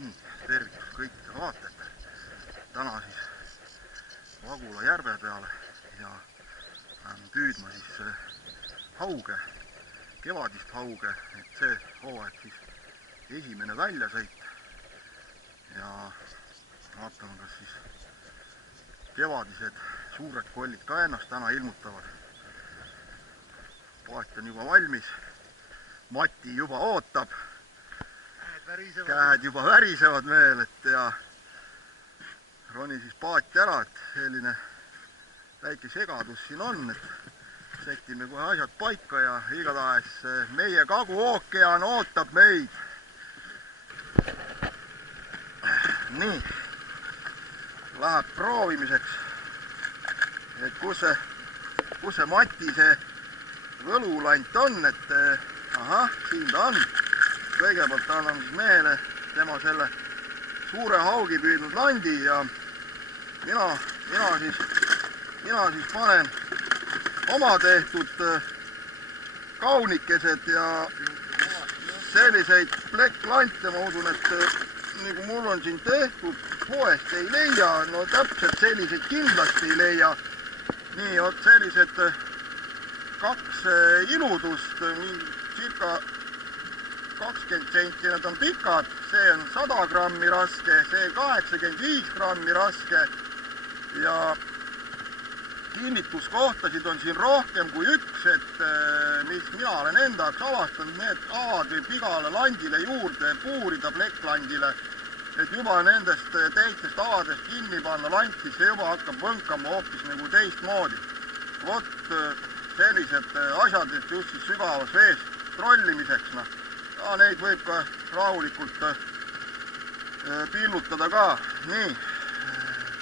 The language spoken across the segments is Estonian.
Nii, tervitus kõikidele vaatajatele. Täna siis Vagula järve peale ja püüdma siis hauge, kevadist hauge, et see hooaeg siis esimene väljasõit ja vaatame, kas siis kevadised suured kollid ka ennast täna ilmutavad. Paat on juba valmis, Mati juba ootab, käed juba värisevad meel, et ja roni siis paati ära, et selline väike segadus siin on, et sätime kohe asjad paika ja igatahes meie Kagu-ookean ootab meid. Nii, läheb proovimiseks, et kus see Mati see võlulant on, et ahah, siin ta on. Kõigepealt anname siis mehele tema selle suure haugi püüdnud landi ja mina siis panen oma tehtud kaunikesed ja selliseid plekklante, ma usun, et nagu mul on siin tehtud, poest ei leia, no täpselt selliseid kindlasti ei leia. Nii, oot sellised 2 iludust, circa 20 senti, nad on pikad, see on 100 grammi raske, see 85 grammi raske ja kinnituskohtasid on siin rohkem kui üks, et mis mina olen enda jaoks avastanud, need avad võib igale landile juurde puurida plekklandile, et juba nendest teistest avadest kinni panna lant, siis see juba hakkab võnkama hoopis nagu teistmoodi. Vot sellised asjad, et just siis sügavas vees trollimiseks, ja neid võib ka rahulikult pillutada ka. Nii,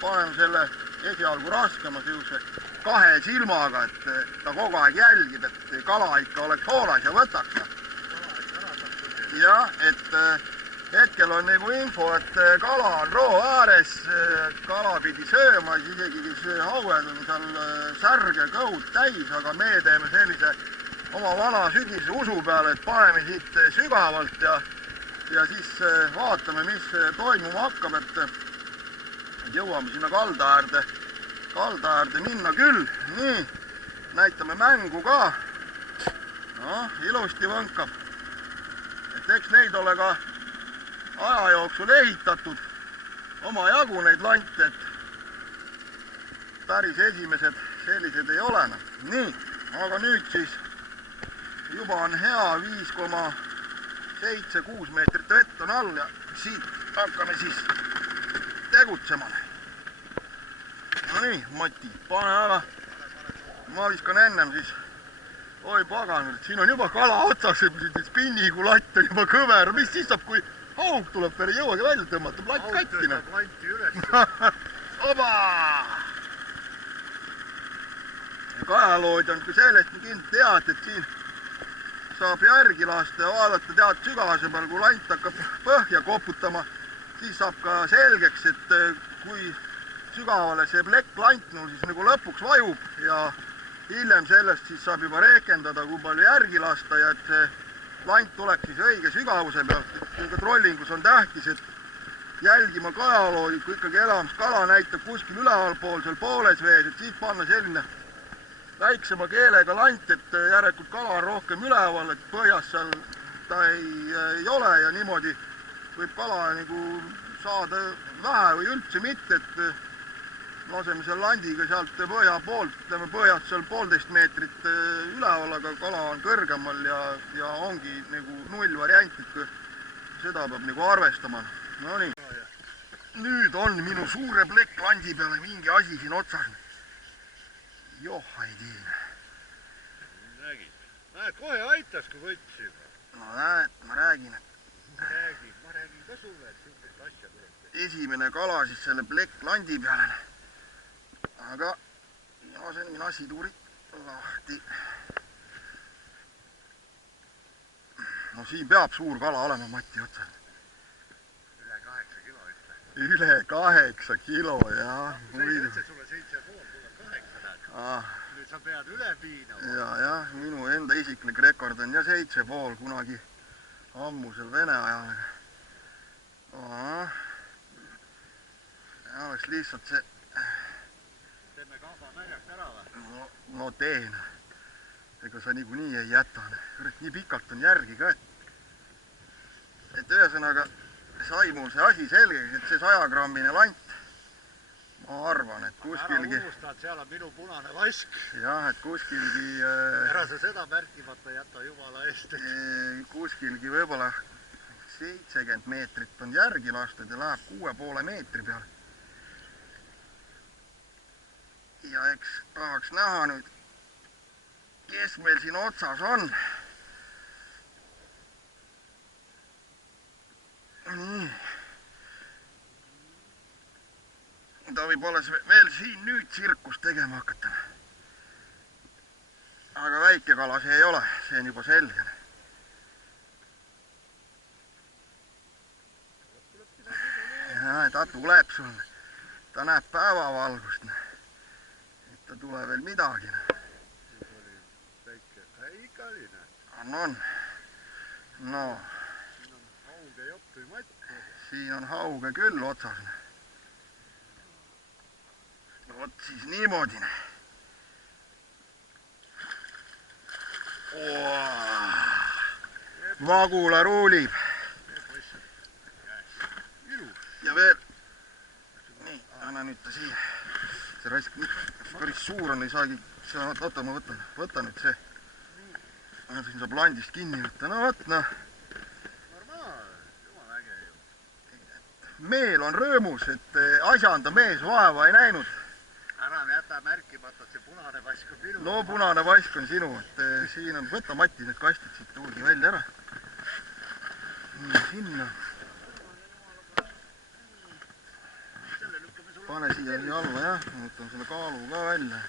paneme selle esialgu raskema siukse 2 silmaga, et ta kogu aeg jälgib, et kala ikka oleks hoolas ja võtaks. Ja, et hetkel on nagu info, et kala on roo ääres, kala pidi sööma, isegi haued on seal särge kõhud täis, aga me teeme sellise oma vana sügise usu peale, et paneme siit sügavalt ja siis vaatame, mis toimuma hakkab, et jõuame sinna kalda äärde minna küll. Nii, näitame mängu ka. No, ilusti võnkab. Et eks neid ole ka aja jooksul ehitatud omajagu neid lante, et päris esimesed sellised ei ole. Nii, aga nüüd siis juba on hea 5,7-6 meetrit vett on all ja siit hakkame siis tegutsema. No nii, Mati, pane aga. Ma viskan ennem siis. Oi pagan, siin on juba kala otsas, spinnigulatt on juba kõver. Mis siis saab, kui haug tuleb veel, ei jõuagi välja tõmmata, latt kattina. Haug tõstab lanti üles. Oba! Ja kajalood on kui sellest kindlasti tead, et siin saab järgi lasta ja vaadata tead sügavase peal, kui lant hakkab põhja koputama, siis saab ka selgeks, et kui sügavale see plekklant siis nagu lõpuks vajub ja hiljem sellest siis saab juba rehkendada, kui palju järgi lasta ja et see lant tuleks siis õige sügavuse pealt. Ka trollingus on tähtis, et jälgima kajaloodi, kui ikkagi elamas kala näitab kuskil ülevalpool seal pooles vees, et siis panna selline väiksema keelega lant, et järelikult kala on rohkem üleval, et põhjas seal ta ei ole ja niimoodi võib kala nagu saada vähe või üldse mitte, et laseme seal landiga sealt põhja poolt, põhjast seal 1,5 meetrit üleval, aga kala on kõrgemal ja ongi nagu nullvariant, et seda peab nagu arvestama. No nii, nüüd on minu suure plekklandi peale mingi asi siin otsas. Joh, ei tii. Nägid. Näed, kohe aitas, kui võtsin. No näed, ma räägin. Ma räägin ka sulle, et siukest asja tuleb. Esimene kala siis selle plekklandi peale. Aga lasen mina sidurit lahti. No siin peab suur kala olema Mati otsas. Üle 8 kilo ütle. Üle 8 kilo, jah. Üldse sulle 7,5, tuleb 8 näed. Nüüd sa pead üle piinama. Ja, minu enda isiklik rekord on ja 7,5 kunagi ammusel Vene ajal. läks lihtsalt see... Teeme kamba märjaks ära või? No teen. Ega sa niikuinii ei jäta. Kurat, nii pikalt on järgi ka, et ühesõnaga sai mul see asi selgeks, et see 100-grammine lant, ma arvan, et kuskilgi... Ära unustad, seal on minu punane vask. Jah, et kuskilgi... Ära sa seda märkimata jäta jumala eest. Kuskilgi võibolla 70 meetrit on järgi lastud ja läheb 6,5 meetri peale. Ja eks tahaks näha nüüd, kes meil siin otsas on. Nii. Ta võib alles veel siin nüüd tsirkust tegema hakata. Aga väike kala see ei ole, see on juba selge. Ja, ta tuleb sul. Ta näeb päevavalgust. Et ta tuleb veel midagi. Ikka oli, näed. On. No. Siin on hauge jopp või matt. Siin on hauge küll otsas. Vot siis niimoodi. Magula ruulib. Ja veel. Nii, anna nüüd ta siia. See raisk päris suur on, ei saagi. Oota, ma võtan nüüd see. Siin saab landist kinni võtta. No võt, noh. Normaal, jumal äge ju. Meel on rõõmus, et asjanda mees vaeva ei näinud. Ära jäta märkimata, et see punane vask on minu. No punane vask on sinu, et siin on, võta Mati need kastid siit tuulgi välja ära. Nii, sinna. Pane siia nii alla, jah. Ma võtan selle kaalu ka välja.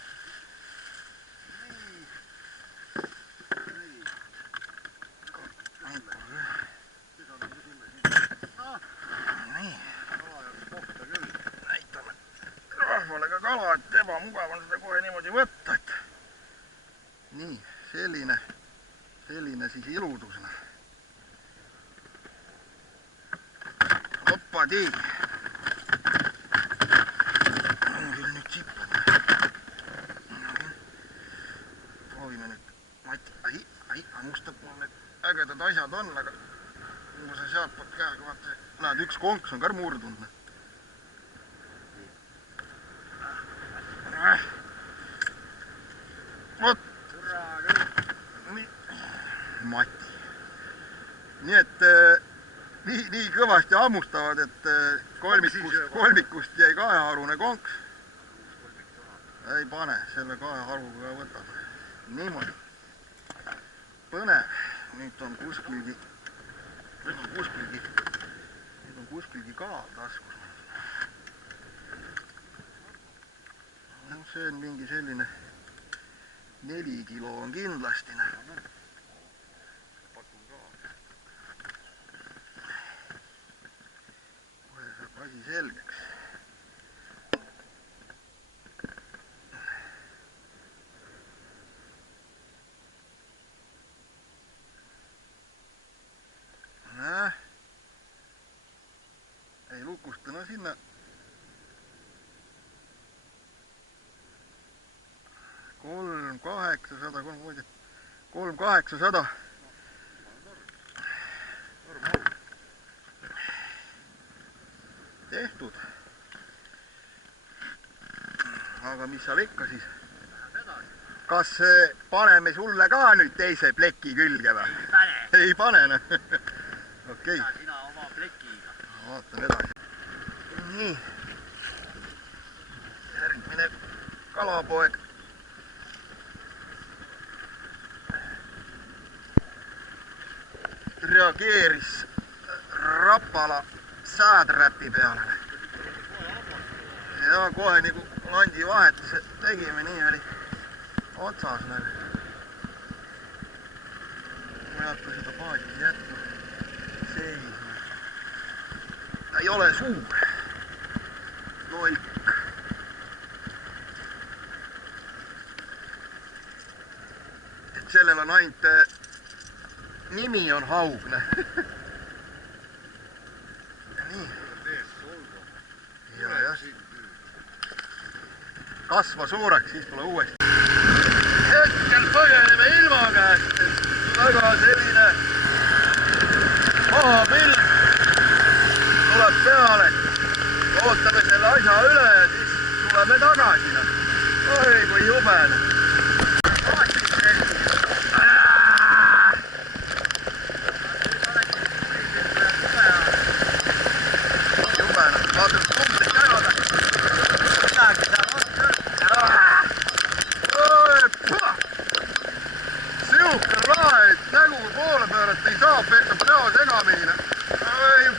Kala, et ebamugav on seda kohe niimoodi võtta, et nii, selline siis iludusena. Hoppadi! On küll nüüd sipad. Proovime nüüd, Mati, mustab mul need ägedad asjad on, aga kui sa sealt pead käega vaata, näed, üks konks on ka murdunud. Vot. Mati. Nii et nii kõvasti hammustavad, et kolmikust jäi kaeharune konks. Ei pane, selle kaeharuga võtad. Niimoodi. Põnev. Nüüd on kuskilgi kaal taskus. No see on mingi selline 4 kilo on kindlasti. Pakun ka. Kohe saab asi selgeks. Ei lukusta, no sinna 3800. Tehtud. Aga mis seal ikka siis? Kas paneme sulle ka nüüd teise pleki külge või? Ei pane, noh. Okei. Sina oma plekiga. Vaatan edasi. Nii. Järgmine kalapoeg. Reageeris Rapala säädräpi peale. Ja kohe nagu landi vahetuse tegime, nii oli otsas. Ma ei hakka seda paadis jätma seisma. Ta ei ole suur. Lolk. Et sellel on ainult nimi on haugne. Nii. Ja. kasva suureks, siis tule uuesti. Hetkel põgeneme ilma käest, väga selline maapilv tuleb peale. Ootame selle asja üle ja siis tuleme tagasi. Oi, kui jubene. Nägu poole pöörata ei saa, peksab peo segamini. Oi,